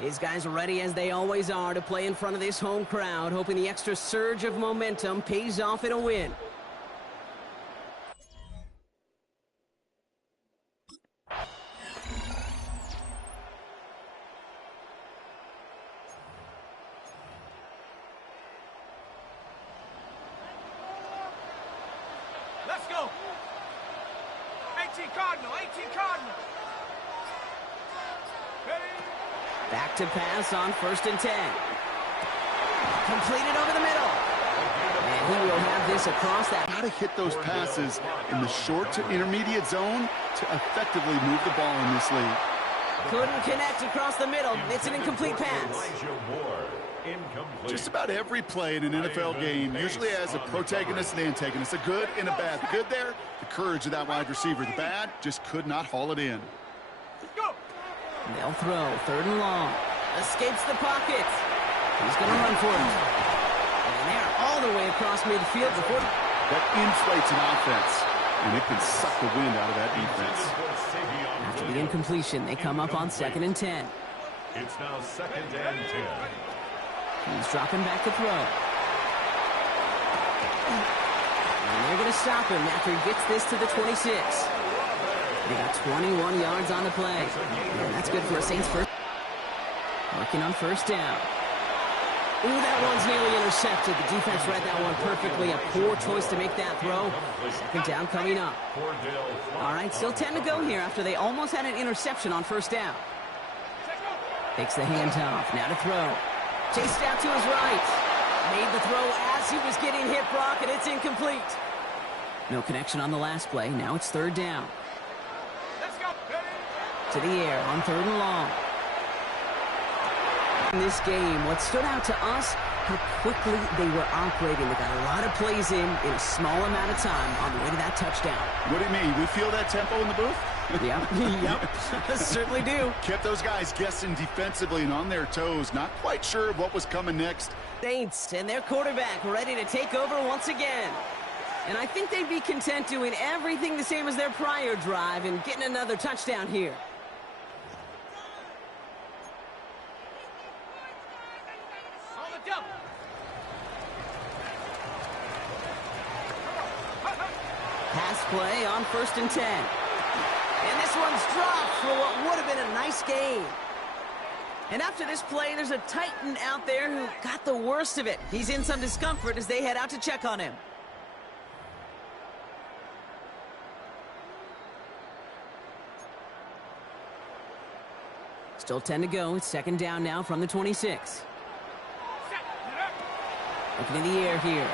His guys are ready, as they always are, to play in front of this home crowd, hoping the extra surge of momentum pays off in a win. Let's go. 18 Cardinal, 18 Cardinal. Back to pass on 1st and 10. Completed over the middle. And he will have this across that. How to hit those passes in the short to intermediate zone to effectively move the ball in this league. Couldn't connect across the middle. It's an incomplete pass. Just about every play in an NFL game usually has a protagonist and antagonist, a good and a bad. The good there, the courage of that wide receiver. The bad, just could not haul it in. They'll throw 3rd and long. Escapes the pocket. He's going to run for it. And they're all the way across midfield before. That inflates an offense, and it can suck the wind out of that defense. After the incompletion, they come up on 2nd and 10. It's now 2nd and 10. He's dropping back to throw. And they're going to stop him after he gets this to the 26. They got 21 yards on the play. And that's good for a Saints first. Working on 1st down. Ooh, that one's nearly intercepted. The defense read that one perfectly. A poor choice to make that throw. 2nd down coming up. All right, still 10 to go here after they almost had an interception on 1st down. Takes the handoff. Now to throw. Chased out to his right. Made the throw as he was getting hit, Brock, and it's incomplete. No connection on the last play. Now it's 3rd down. To the air on 3rd and long. In this game, what stood out to us, how quickly they were operating. They got a lot of plays in a small amount of time on the way to that touchdown. What do you mean? We feel that tempo in the booth? Yep, certainly do. Kept those guys guessing defensively and on their toes, not quite sure what was coming next. Saints and their quarterback ready to take over once again. And I think they'd be content doing everything the same as their prior drive and getting another touchdown here. Pass play on 1st and 10. And this one's dropped for what would have been a nice gain. And after this play, there's a Titan out there who got the worst of it. He's in some discomfort as they head out to check on him. Still 10 to go. It's 2nd down now from the 26. Looking in the air here.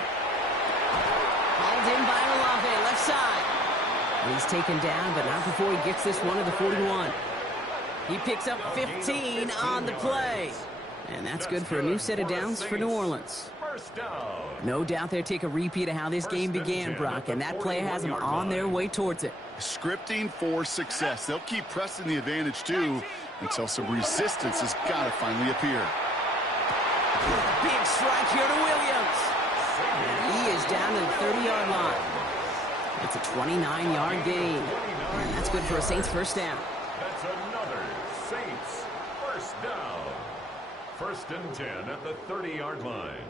Hauled in by Olave, left side. He's taken down, but not before he gets this one to the 41. He picks up 15 on the play. And that's good for a new set of downs for New Orleans. No doubt they'll take a repeat of how this game began, Brock, and that play has them on their way towards it. Scripting for success. They'll keep pressing the advantage, too, until some resistance has got to finally appear. Big strike here to Williams. And he is down to the 30-yard line. It's a 29-yard gain. And that's good for a Saints 1st down. That's another Saints 1st down. 1st and 10 at the 30-yard line.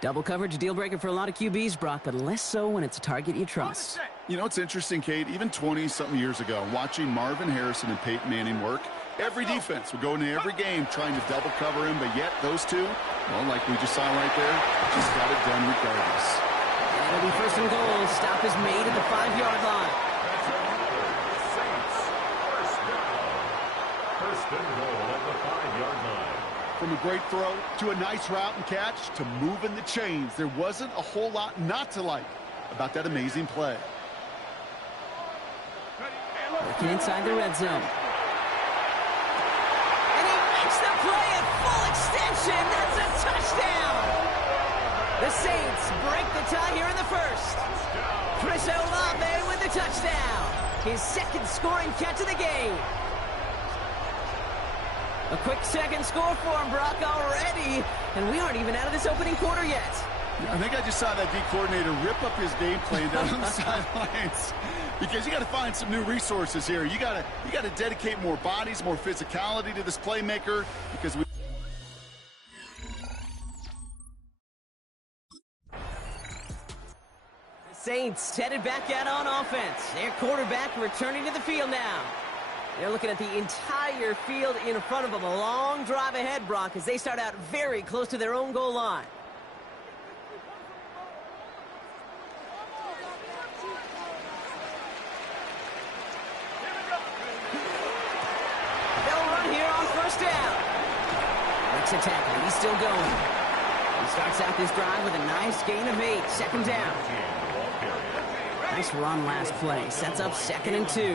Double coverage, a deal breaker for a lot of QBs, Brock, but less so when it's a target you trust. You know, it's interesting, Kate, even 20-something years ago, watching Marvin Harrison and Peyton Manning work, every defense would go into every game trying to double cover him, but yet those two, well, like we just saw right there, just got it done regardless. And it'll be 1st and goal. Stop is made at the 5-yard line. That's another Saints 1st down. 1st and goal at the 5-yard line. From a great throw to a nice route and catch to moving the chains, there wasn't a whole lot not to like about that amazing play. Working inside the red zone. And he makes the play at full extension. That's a touchdown. The Saints break the tie here in the 1st. Chris Olave with the touchdown. His 2nd scoring catch of the game. A quick 2nd score for him, Brock, already. And we aren't even out of this opening quarter yet. I think I just saw that D coordinator rip up his game plan down on the sidelines, because you got to find some new resources here. You got to dedicate more bodies, more physicality to this playmaker, because we. The Saints headed back out on offense. Their quarterback returning to the field now. They're looking at the entire field in front of them. A long drive ahead, Brock, as they start out very close to their own goal line. A tackle. He's still going. He starts out this drive with a nice gain of 8. Second down. Nice run last play. Sets up 2nd and 2. 8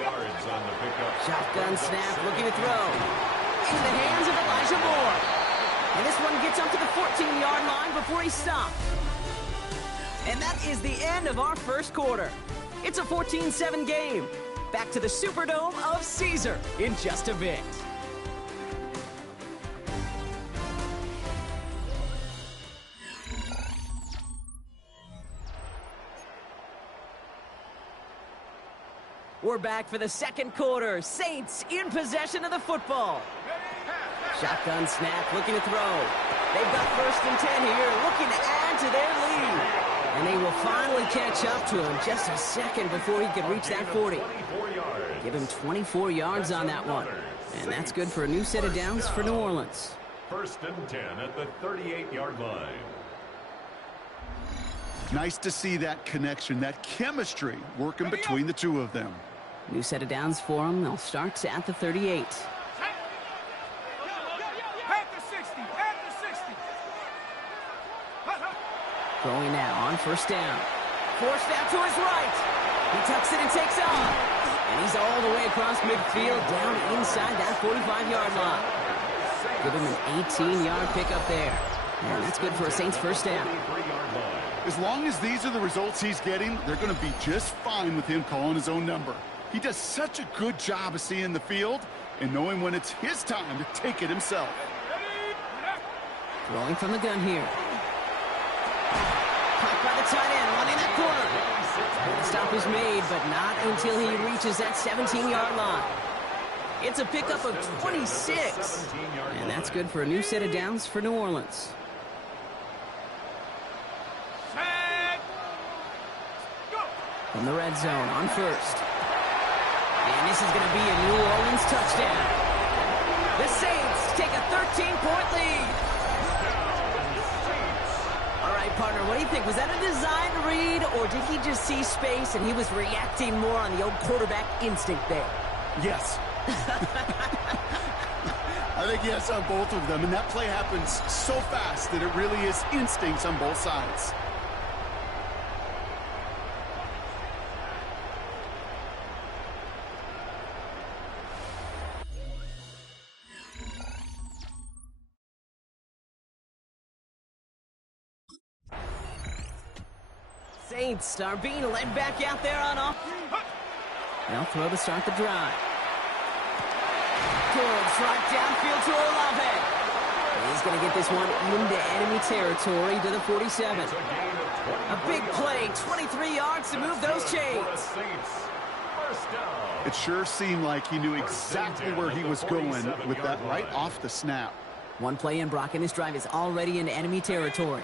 yards on the pickup. Shotgun snap, looking to throw. Into the hands of Elijah Moore. And this one gets up to the 14-yard line before he stopped. And that is the end of our first quarter. It's a 14-7 game. Back to the Superdome of Caesar in just a bit. We're back for the second quarter. Saints in possession of the football. Shotgun snap, looking to throw. They've got 1st and 10 here, looking to add to their lead. And they will finally catch up to him. Just a second before he could reach that 40. Give him 24 yards on that one. And that's good for a new set of downs for New Orleans. 1st and 10 at the 38-yard line. Nice to see that connection, that chemistry working between the two of them. New set of downs for them. They'll start at the 38. At the 60. At the 60. Throwing now on 1st down. Forced out to his right. He tucks it and takes off. And he's all the way across midfield, down inside that 45-yard line. Give him an 18-yard pickup there. And that's good for a Saints 1st down. As long as these are the results he's getting, they're going to be just fine with him calling his own number. He does such a good job of seeing the field and knowing when it's his time to take it himself. Throwing from the gun here. Caught by the tight end, running that corner. The stop is made, but not until he reaches that 17-yard line. It's a pickup of 26. And that's good for a new set of downs for New Orleans. From the red zone on 1st. And this is going to be a New Orleans touchdown. The Saints take a 13-point lead. All right, partner, what do you think? Was that a design read, or did he just see space and he was reacting more on the old quarterback instinct there? Yes. I think yes on both of them, and that play happens so fast that it really is instincts on both sides. Saints are being led back out there on off. They'll throw to start the drive. Towards right downfield to Olave. He's going to get this one into enemy territory to the 47. A big play, 23 yards to move those chains. It sure seemed like he knew exactly where he was going with that right off the snap. One play in, Brock, and this drive is already into enemy territory.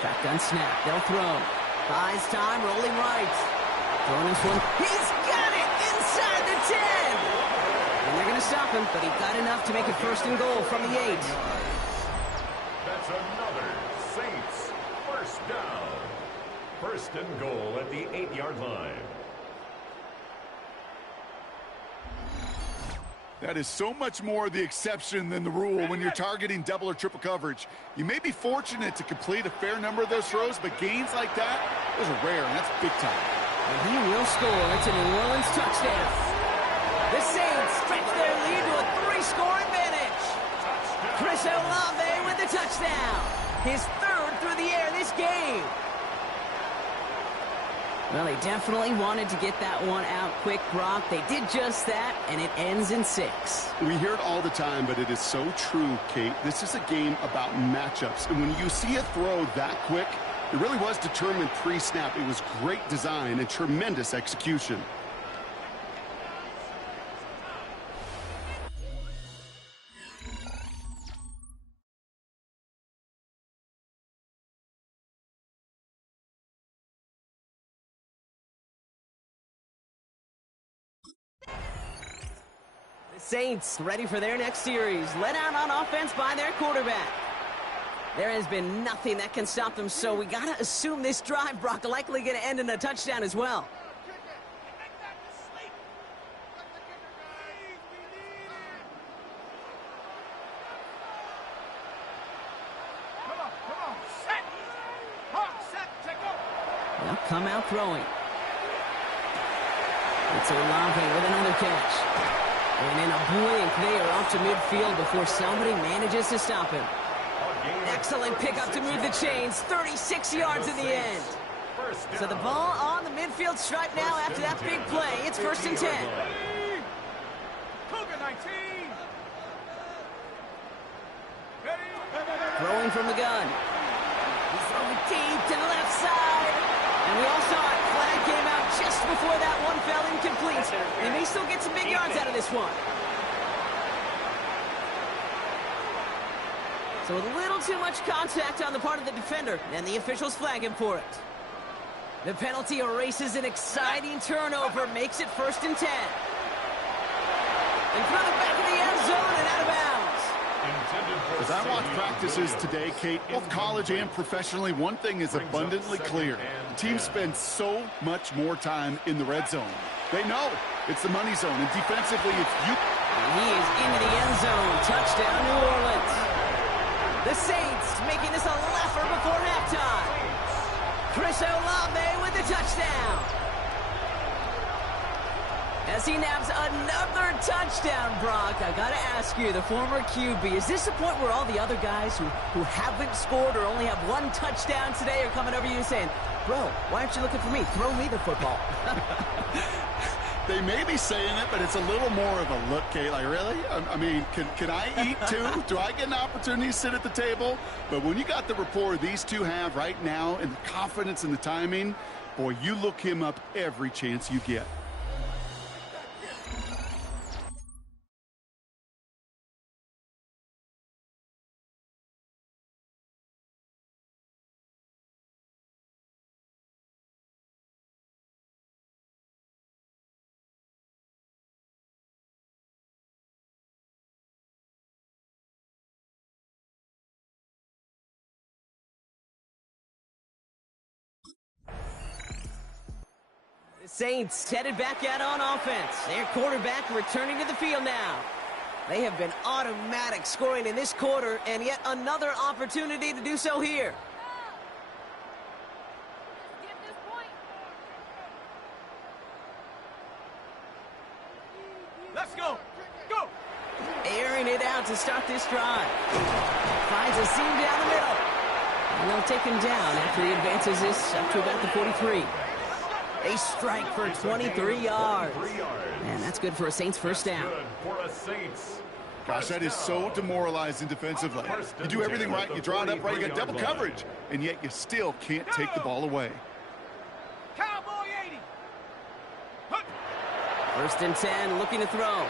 Shotgun snap, they'll throw. Buys time, rolling right. Throwing this one. He's got it inside the 10. And they're going to stop him, but he got enough to make it 1st and goal from the 8. That's another Saints 1st down. 1st and goal at the 8-yard line. That is so much more the exception than the rule when you're targeting double or triple coverage. You may be fortunate to complete a fair number of those throws, but gains like that, those are rare, and that's big time. And he will score. It's a New Orleans touchdown. The Saints stretch their lead to a 3-score advantage. Chris Olave with the touchdown. His 3rd through the air this game. Well, they definitely wanted to get that one out quick, Brock. They did just that, and it ends in 6. We hear it all the time, but it is so true, Kate. This is a game about matchups. And when you see a throw that quick, it really was determined pre-snap. It was great design and tremendous execution. Saints ready for their next series. Let out on offense by their quarterback. There has been nothing that can stop them, so we got to assume this drive, Brock, likely going to end in a touchdown as well. They'll come out throwing. It's Olave with another catch. And in a blink, they are off to midfield before somebody manages to stop him. Excellent pickup to move the chains. 36 yards in the end. So the ball on the midfield stripe now after that big play. It's 1st and 10. Throwing from the gun. He's throwing deep to the left side. And we all saw it. Flag came out just before that one fell incomplete. They may still get some big yards out of this one. So a little too much contact on the part of the defender, and the officials flag him for it. The penalty erases an exciting turnover, makes it 1st and 10. And through the back of the end zone and out of bounds. As I watch practices today, Kate, both college and professionally, one thing is abundantly clear. Teams spend so much more time in the red zone. They know it's the money zone, and defensively, if you... And he is into the end zone. Touchdown, New Orleans. The Saints making this a laugher before halftime. Chris Olave with the touchdown. As he nabs another touchdown, Brock, I got to ask you, the former QB, is this the point where all the other guys who haven't scored or only have one touchdown today are coming over to you saying, bro, why aren't you looking for me? Throw me the football. They may be saying it, but it's a little more of a look, Kate. Like, really? I mean, can I eat too? Do I get an opportunity to sit at the table? But when you got the rapport these two have right now and the confidence and the timing, boy, you look him up every chance you get. The Saints headed back out on offense. Their quarterback returning to the field now. They have been automatic scoring in this quarter, and yet another opportunity to do so here. Let's go. Go. Airing it out to start this drive. Finds a seam down the middle. And they'll take him down after he advances this up to about the 43. They strike for 23 yards. And that's good for a Saints first down. Gosh, that is so demoralizing defensively. You do everything right, you draw it up right, you got double coverage, and yet you still can't take the ball away. Cowboy 80. 1st and 10, looking to throw.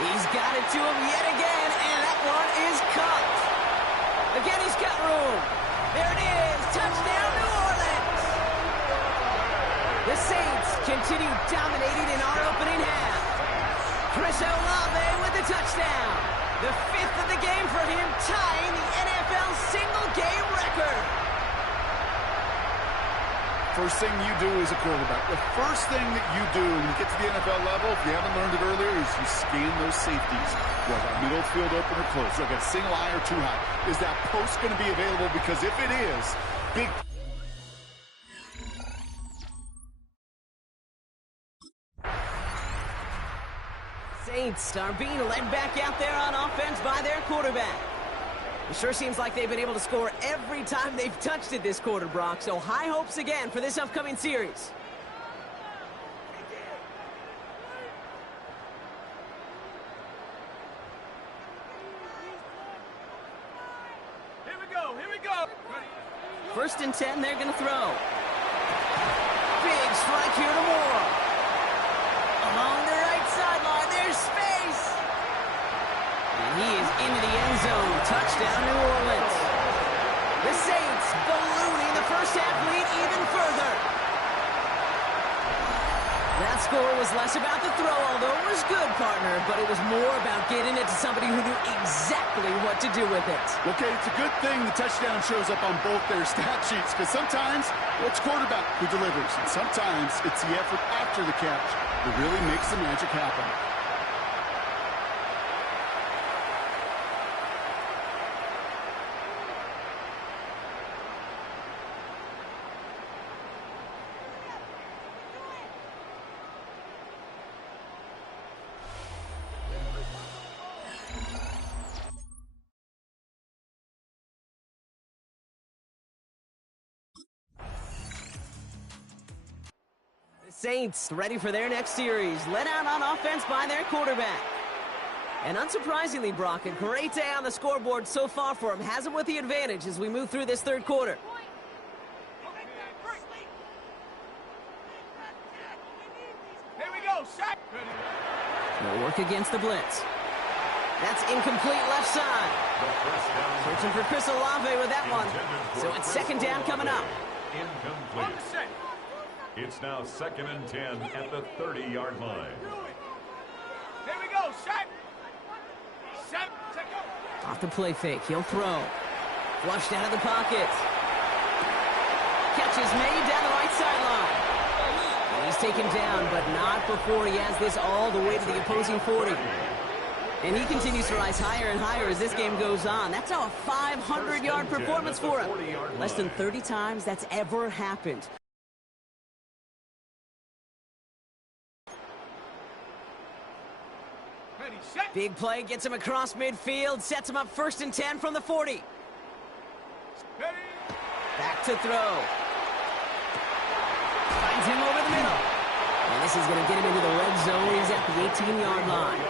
He's got it to him yet again, and that one is caught. Again, he's got room. There it is. Touchdown, New Orleans. The Saints continue dominating in our opening half. Chris Olave with the touchdown. The 5th of the game for him, tying the NFL single-game record. First thing you do as a quarterback, the first thing that you do when you get to the NFL level, if you haven't learned it earlier, is you scan those safeties. Was that middle field open or close? So I got a single eye or too high. Is that post going to be available? Because if it is, big... Saints are being led back out there on offense by their quarterback. It sure seems like they've been able to score every time they've touched it this quarter, Brock. So high hopes again for this upcoming series. Here we go, here we go. First and 10, they're going to throw. Big strike here to Moore. Along the right sideline, there's space. And he is into the end zone. Touchdown, New Orleans. The Saints ballooning the first half lead even further. That score was less about the throw, although it was good, partner, but it was more about getting it to somebody who knew exactly what to do with it. Okay, it's a good thing the touchdown shows up on both their stat sheets, because sometimes it's quarterback who delivers, and sometimes it's the effort after the catch that really makes the magic happen. Saints ready for their next series, led out on offense by their quarterback. And unsurprisingly, Brock, a great day on the scoreboard so far for him. Has him with the advantage as we move through this third quarter. Here we go, sack. They'll work against the blitz. That's incomplete left side. Searching for Chris Olave with that one. So it's second down coming up. Incomplete. It's now 2nd and 10 at the 30-yard line. Here we go, sack. Sack. Off the play fake, he'll throw. Flushed out of the pocket. Catch is made down the right sideline. And he's taken down, but not before he has this all the way to the opposing 40. And he continues to rise higher and higher as this game goes on. That's a 500-yard performance for him. Less than 30 times that's ever happened. Big play gets him across midfield, sets him up 1st and 10 from the 40. Back to throw. Finds him over the middle. And this is going to get him into the red zone. He's at the 18-yard line.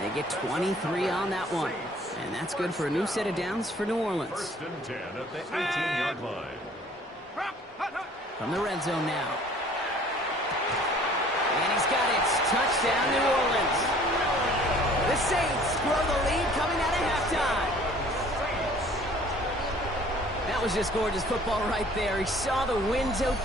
They get 23 on that one. And that's good for a new set of downs for New Orleans. 1st and 10 at the 18-yard line. From the red zone now. And he's got it. Touchdown, New Orleans. The Saints grow the lead coming out of halftime. That was just gorgeous football right there. He saw the window.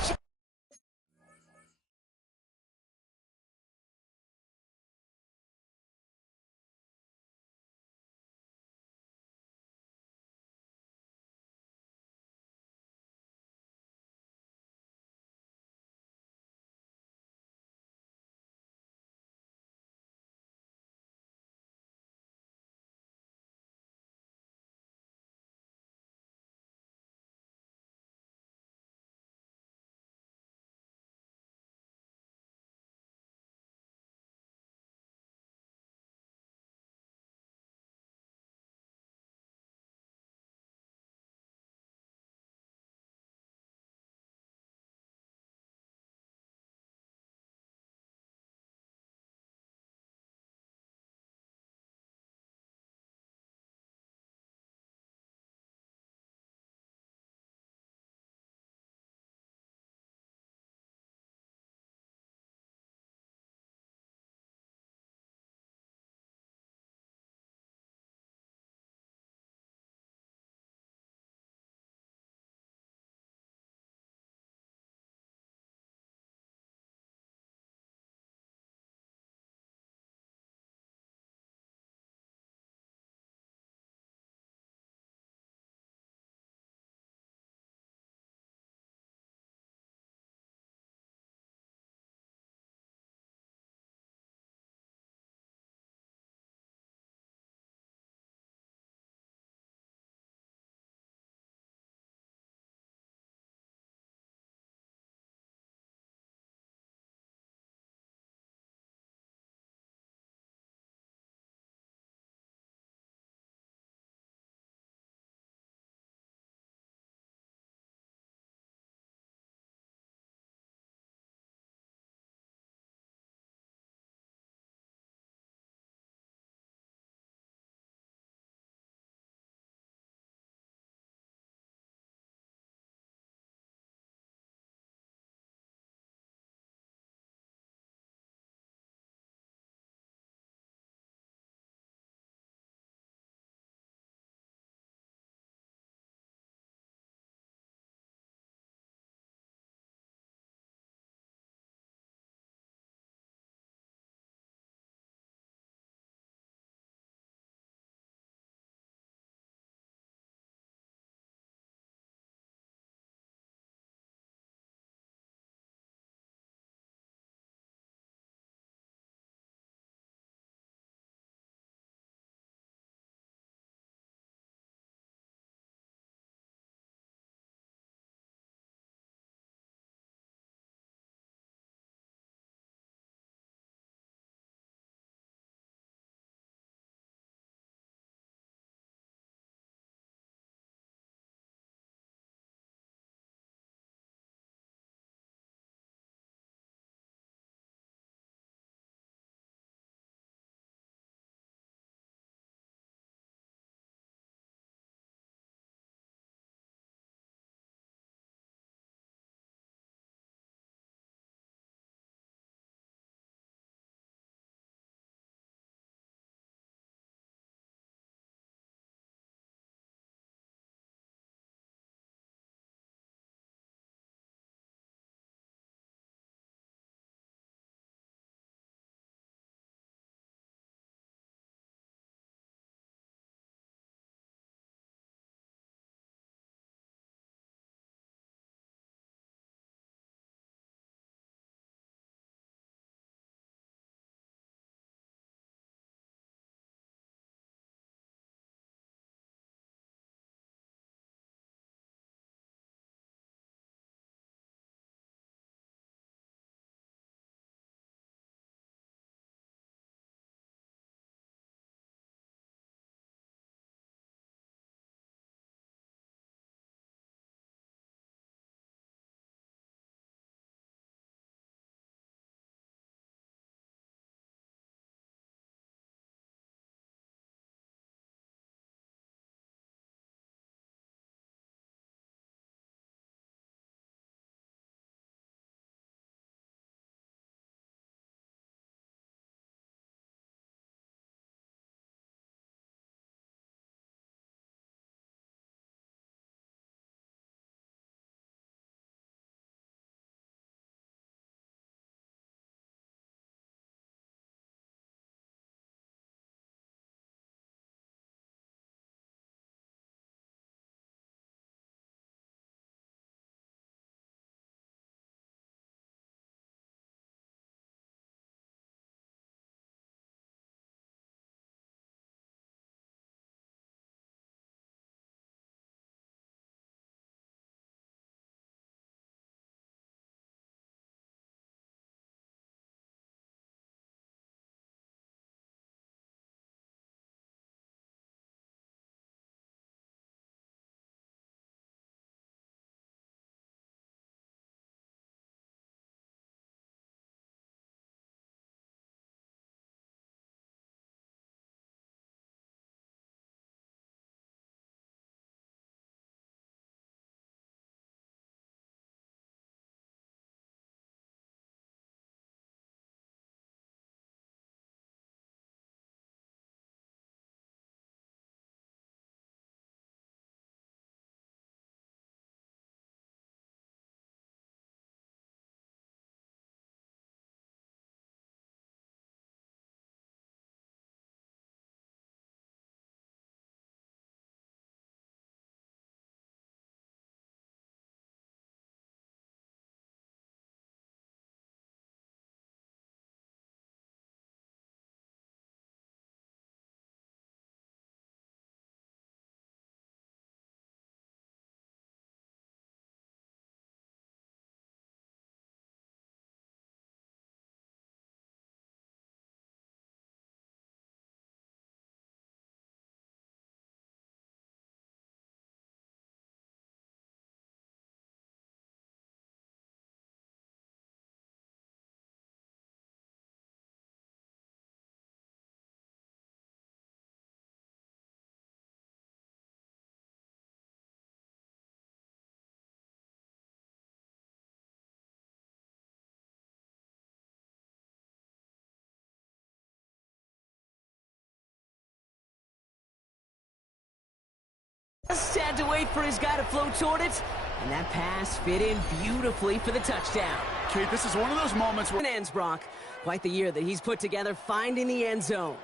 Just had to wait for his guy to float toward it, and that pass fit in beautifully for the touchdown. Kate, this is one of those moments where... Ends, Brock. Quite the year that he's put together finding the end zone.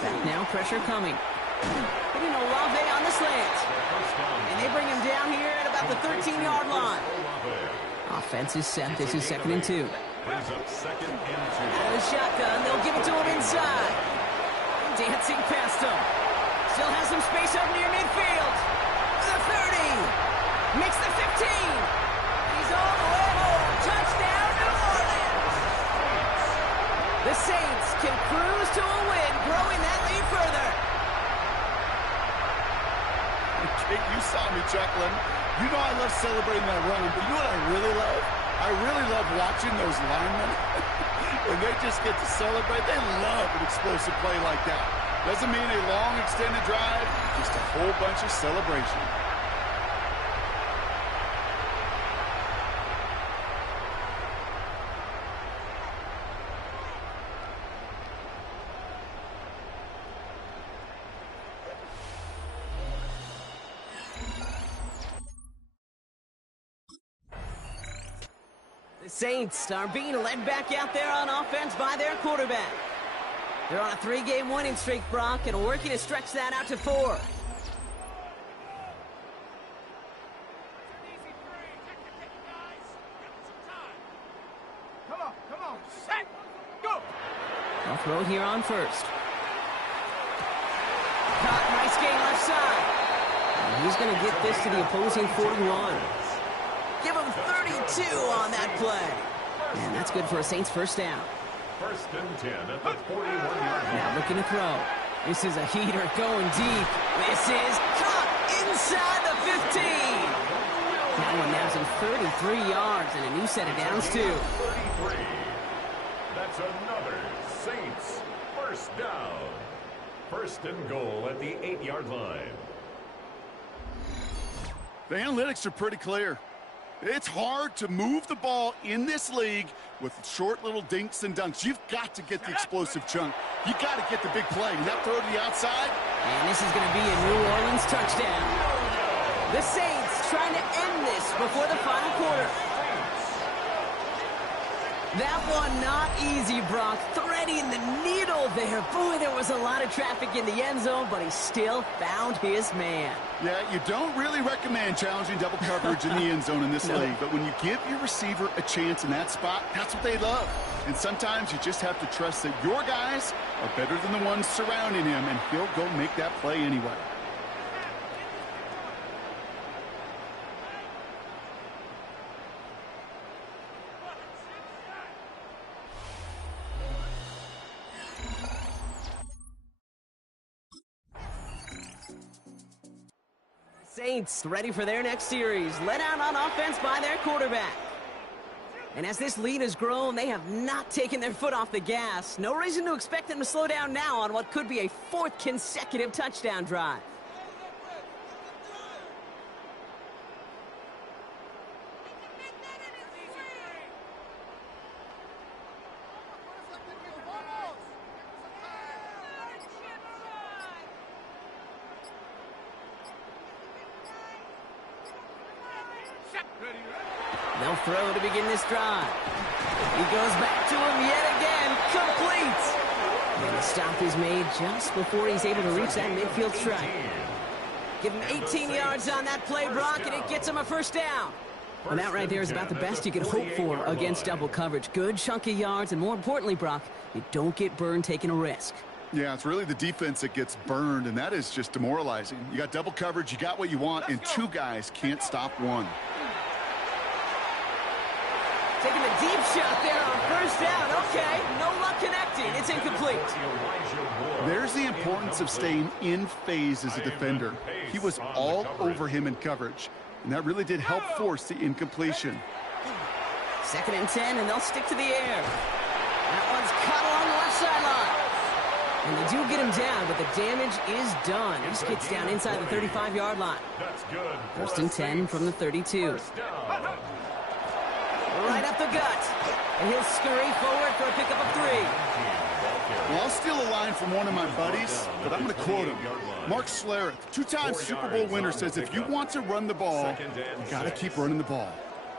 Back now, pressure coming. Hitting Olave on the slant. And they bring him down here at about the 13-yard line. Offense is set. This is 2nd and 2. Brings up 2nd and 2. Out of the shotgun, they'll give it to him inside. Dancing past him. Still has some space up near midfield. The 30. Makes the 15. He's all the way home. Touchdown, New Orleans. The Saints can cruise to a win, growing that lead further. Kate, you saw me chuckling. You know I love celebrating that run, but you know what I really love? I really love watching those linemen. When they just get to celebrate, they love an explosive play like that. Doesn't mean a long extended drive, just a whole bunch of celebration. The Saints are being led back out there on offense by their quarterback. They're on a 3-game winning streak, Brock, and working to stretch that out to 4. Come on, set, go! They'll throw here on first. Caught, nice gain left side. And he's going to get this to the opposing 41. Give him 32 on that play. And that's good for a Saints first down. 1st and 10 at the 41-yard line. Now looking to throw. This is a heater going deep. This is caught inside the 15. That one nabs him 33 yards and a new set of downs too. 33. That's another Saints first down. 1st and goal at the 8-yard line. The analytics are pretty clear. It's hard to move the ball in this league with short little dinks and dunks. You've got to get the explosive chunk. You got to get the big play. That throw to the outside. And this is going to be a New Orleans touchdown. The Saints trying to end this before the final quarter. That one not easy, Brock. Threading the needle there. Boy, there was a lot of traffic in the end zone, but he still found his man. Yeah, you don't really recommend challenging double coverage in the end zone in this league, but when you give your receiver a chance in that spot, that's what they love. And sometimes you just have to trust that your guys are better than the ones surrounding him, and he'll go make that play anyway. Saints ready for their next series, led out on offense by their quarterback. And as this lead has grown, they have not taken their foot off the gas. No reason to expect them to slow down now on what could be a 4th consecutive touchdown drive. They'll throw to begin this drive. He goes back to him yet again. Complete. And the stop is made just before he's able to reach that midfield strike. Give him 18 yards on that play, Brock, and it gets him a first down. Well, that right there is about the best you can hope for against double coverage. Good chunk of yards, and more importantly, Brock, you don't get burned taking a risk. Yeah, it's really the defense that gets burned, and that is just demoralizing. You got double coverage, you got what you want, and 2 guys can't stop one. Taking a deep shot there on first down. Okay, no luck connecting. It's incomplete. There's the importance of staying in phase as a defender. He was all over him in coverage, and that really did help force the incompletion. 2nd and 10, and they'll stick to the air. That one's caught along the left sideline. And they do get him down, but the damage is done. He just gets down inside the 35-yard line. That's good. 1st and 10 from the 32. Right up the gut. And he'll scurry forward for a pickup of 3. Well, I'll steal a line from one of my buddies, but I'm going to quote him. Mark Schlereth, two-time Super Bowl winner, says if you want to run the ball, you got to keep running the ball.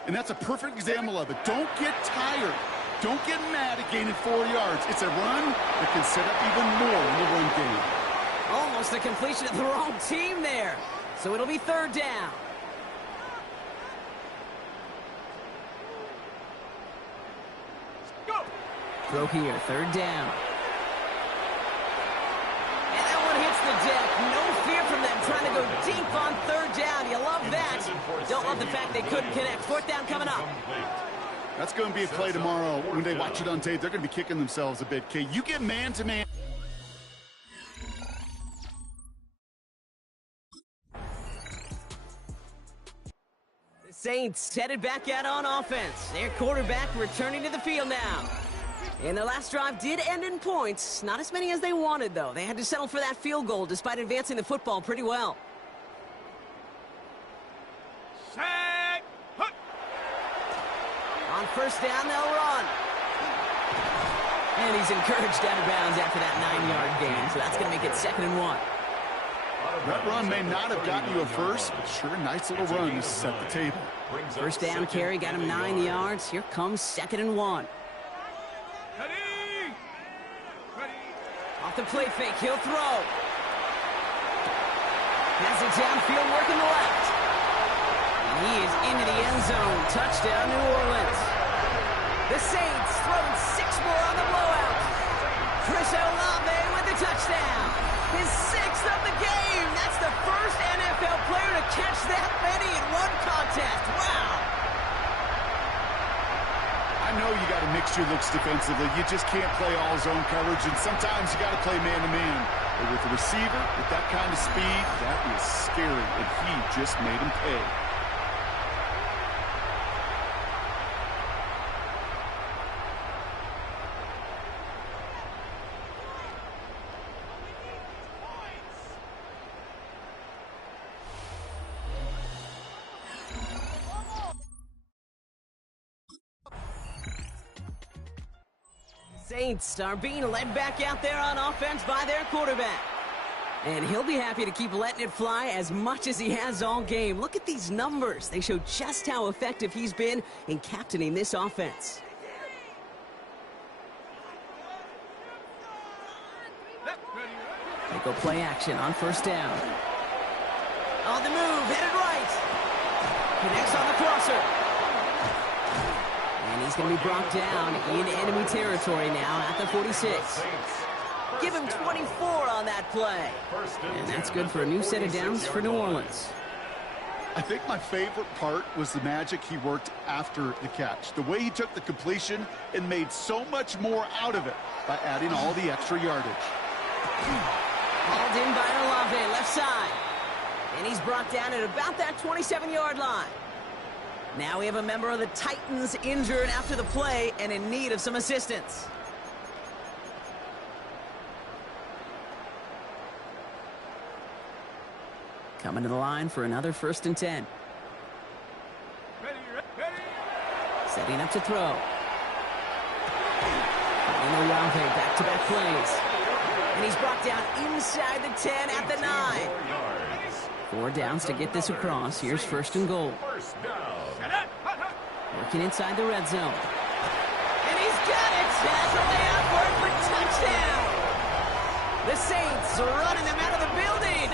And that's a perfect example of it. Don't get tired. Don't get mad at gaining 4 yards. It's a run that can set up even more in the run game. Almost the completion of the wrong team there. So it'll be 3rd down. Go! Throw here, 3rd down. And that one hits the deck. No fear from them trying to go deep on 3rd down. You love that. Don't love the fact they couldn't connect. 4th down coming up. That's going to be a play tomorrow. When they watch it on tape, they're going to be kicking themselves a bit. Kay, you get man-to-man. The Saints headed back out on offense. Their quarterback returning to the field now. And their last drive did end in points. Not as many as they wanted, though. They had to settle for that field goal despite advancing the football pretty well. Set! Hook! On 1st down, they'll run. And he's encouraged out of bounds after that 9-yard gain. So that's going to make it 2nd and 1. That run may not have gotten you a first, but sure, nice little run to set the table. 1st down carry got him 9 yards. Here comes 2nd and 1. Ready! Ready! Off the play fake, he'll throw. Has it downfield, working the left. And he is into the end zone. Touchdown, New Orleans. The Saints throwing 6 more on the blowout. Chris Olave with the touchdown. His 6th of the game. That's the first NFL player to catch that many in one contest. Wow. I know you got to mix your looks defensively. You just can't play all zone coverage, and sometimes you got to play man-to-man. But with the receiver, with that kind of speed, that is scary, and he just made him pay. Saints are being led back out there on offense by their quarterback. And he'll be happy to keep letting it fly as much as he has all game. Look at these numbers. They show just how effective he's been in captaining this offense. They go play action on 1st down. On the move, headed right. Connects on the crosser. And he's going to be brought down in enemy territory now at the 46. Give him 24 on that play. And that's good for a new set of downs for New Orleans. I think my favorite part was the magic he worked after the catch. The way he took the completion and made so much more out of it by adding all the extra yardage. Hauled in by Olave, left side. And he's brought down at about that 27-yard line. Now we have a member of the Titans injured after the play and in need of some assistance. Coming to the line for another 1st and 10. Ready, ready! Setting up to throw. And Olave, back-to-back plays. And he's brought down inside the 10 at the 9. 4 downs to get this across. Here's 1st and goal. Working inside the red zone. And he's got it! Has a layup for touchdown! The Saints are running them out of the building!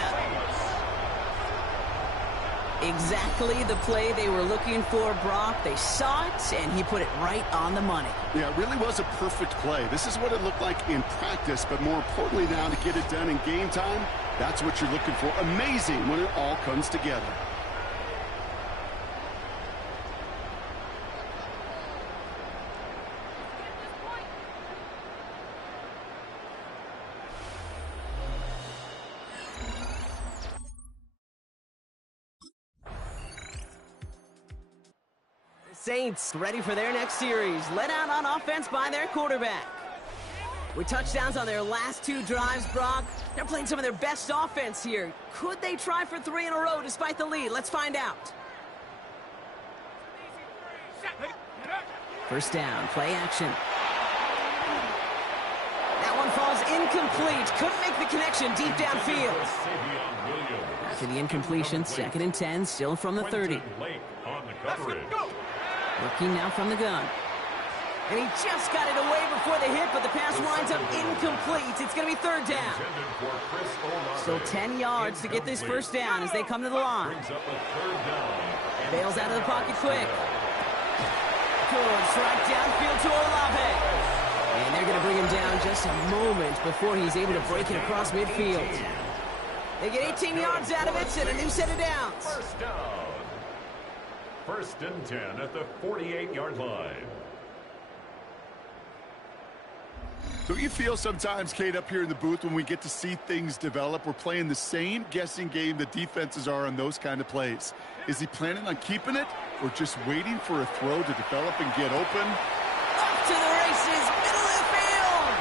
Exactly the play they were looking for, Brock. They saw it, and he put it right on the money. Yeah, it really was a perfect play. This is what it looked like in practice, but more importantly now to get it done in game time, that's what you're looking for. Amazing when it all comes together. Saints ready for their next series, led out on offense by their quarterback. With touchdowns on their last 2 drives, Brock, they're playing some of their best offense here. Could they try for 3 in a row despite the lead? Let's find out. 1st down, play action. That incomplete. Couldn't make the connection deep downfield. After the incompletion, 2nd and 10, still from the 30. Looking now from the gun. And he just got it away before the hit, but the pass winds up incomplete. It's going to be 3rd down. Still 10 yards to get this 1st down as they come to the line. Bails out of the pocket quick. Good strike downfield to Olave. And they're going to bring him down just a moment before he's able to break it across midfield. They get 18 yards out of it and a new set of downs. 1st down. 1st and 10 at the 48-yard line. So you feel sometimes, Kate, up here in the booth when we get to see things develop, we're playing the same guessing game the defenses are on those kind of plays. Is he planning on keeping it or just waiting for a throw to develop and get open? Up to the races, middle of the field.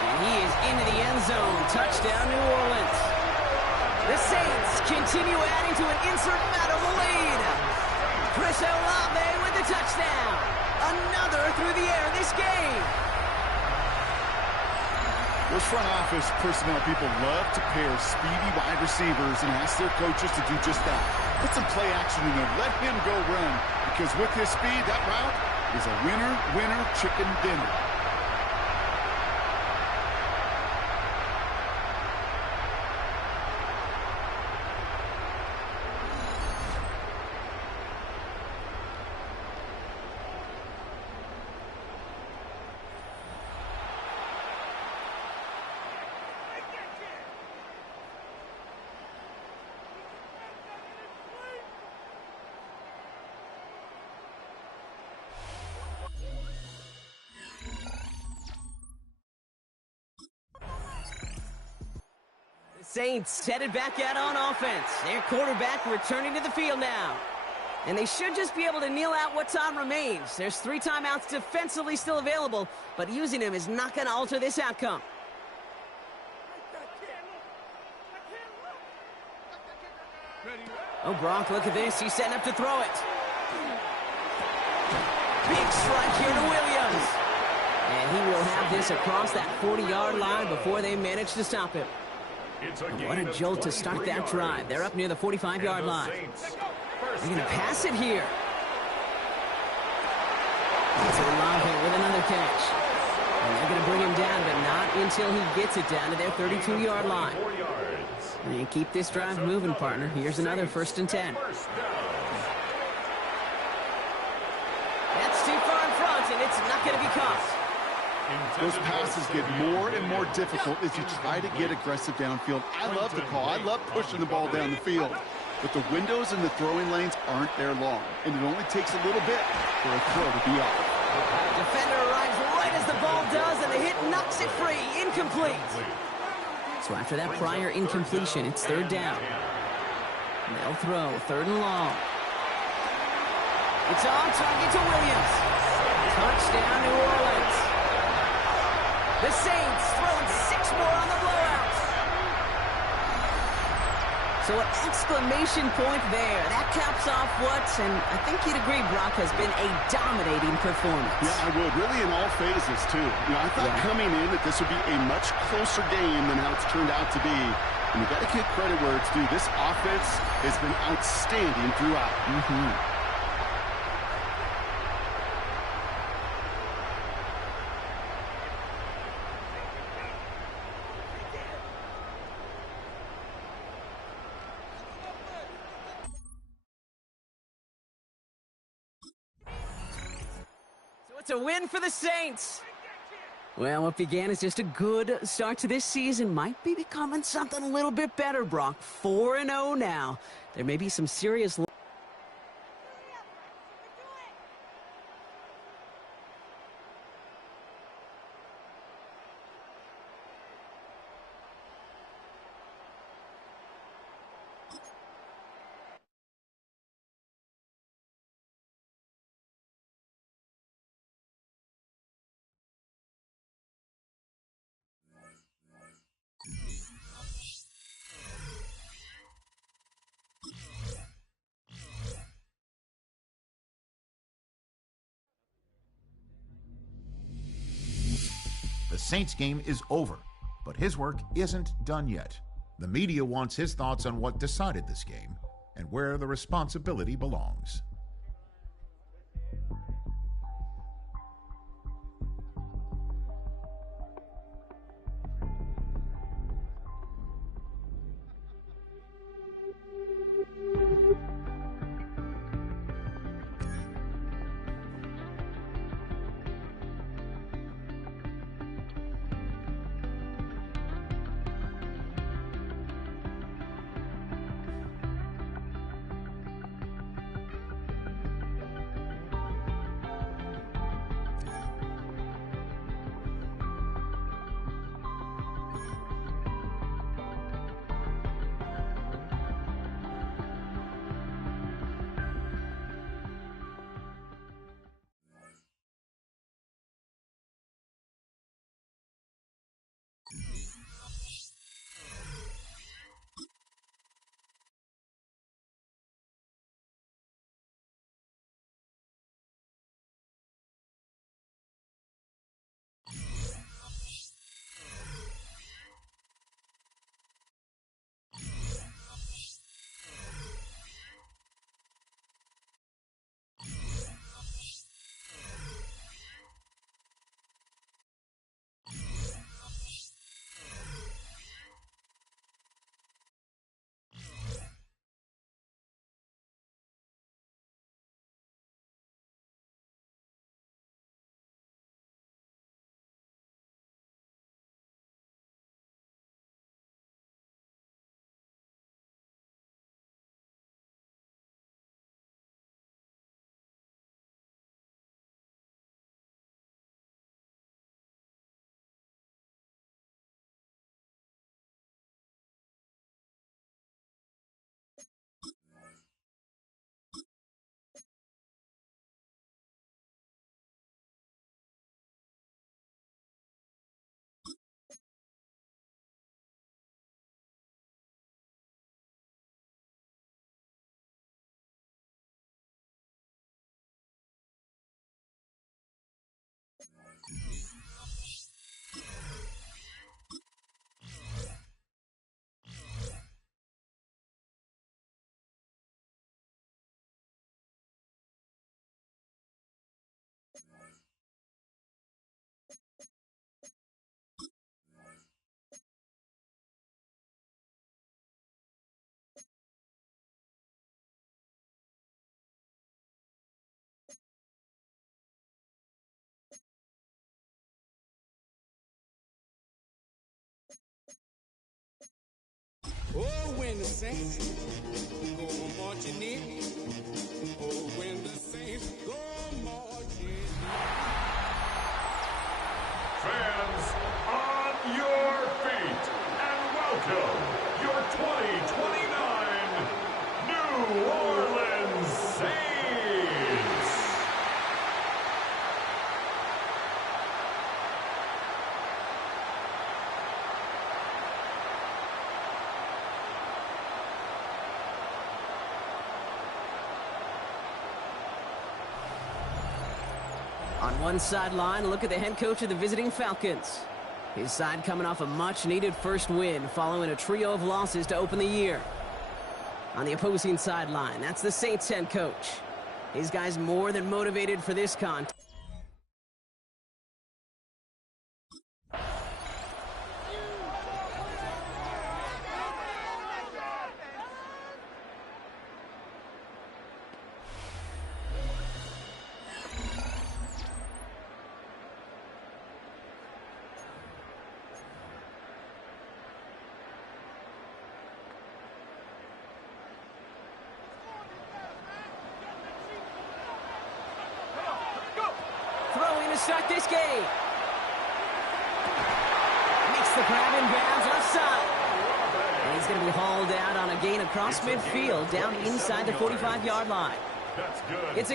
And he is into the end zone. Touchdown, New Orleans. The Saints continue adding to an insurmountable lead. Chris Olave with the touchdown. Another through the air this game. Those front office personnel people love to pair speedy wide receivers and ask their coaches to do just that. Put some play action in there. Let him go run. Because with his speed, that route is a winner, chicken dinner. Saints headed back out on offense. Their quarterback returning to the field now. And they should just be able to kneel out what time remains. There's 3 timeouts defensively still available, but using them is not going to alter this outcome. Oh, Brock, look at this. He's setting up to throw it. Big strike here to Williams. And he will have this across that 40-yard line before they manage to stop him. What a jolt to start that drive. They're up near the 45-yard line. They're going to pass it here. It's Olave with another catch. And they're going to bring him down, but not until he gets it down to their 32-yard line. And keep this drive moving, partner. Here's another 1st and 10. That's too far in front, and it's not going to be caught. Those passes get more and more difficult as you try to get aggressive downfield. I love the call. I love pushing the ball down the field. But the windows in the throwing lanes aren't there long, and it only takes a little bit for a throw to be off. Defender arrives right as the ball does, and the hit knocks it free. Incomplete. So after that prior incompletion, it's 3rd down. They'll throw 3rd and long. It's on target to Williams. Touchdown, New Orleans. The Saints throwing 6 more on the blowout. So an exclamation point there. That caps off what, and I think you'd agree, Brock, has been a dominating performance. Yeah, I would. Really in all phases, too. You know, I thought coming in that this would be a much closer game than how it's turned out to be. And you got to give credit where it's due. This offense has been outstanding throughout. It's a win for the Saints. Well, what began as just a good start to this season might be becoming something a little bit better, Brock. 4-0 now. There may be some serious... The Saints game is over. But his work isn't done yet. The media wants his thoughts on what decided this game and where the responsibility belongs. Oh, when the saints go marching in. Oh, when the saints go marching in. Fans, on your feet and welcome your 2029 New Orleans Saints. On one sideline, look at the head coach of the visiting Falcons. His side coming off a much-needed first win following a trio of losses to open the year. On the opposing sideline, that's the Saints head coach. His guys more than motivated for this contest. Throwing to start this game. Makes the grab in bounds left side. And he's going to be hauled out on a gain across midfield down inside the 45-yard line. That's good. It's a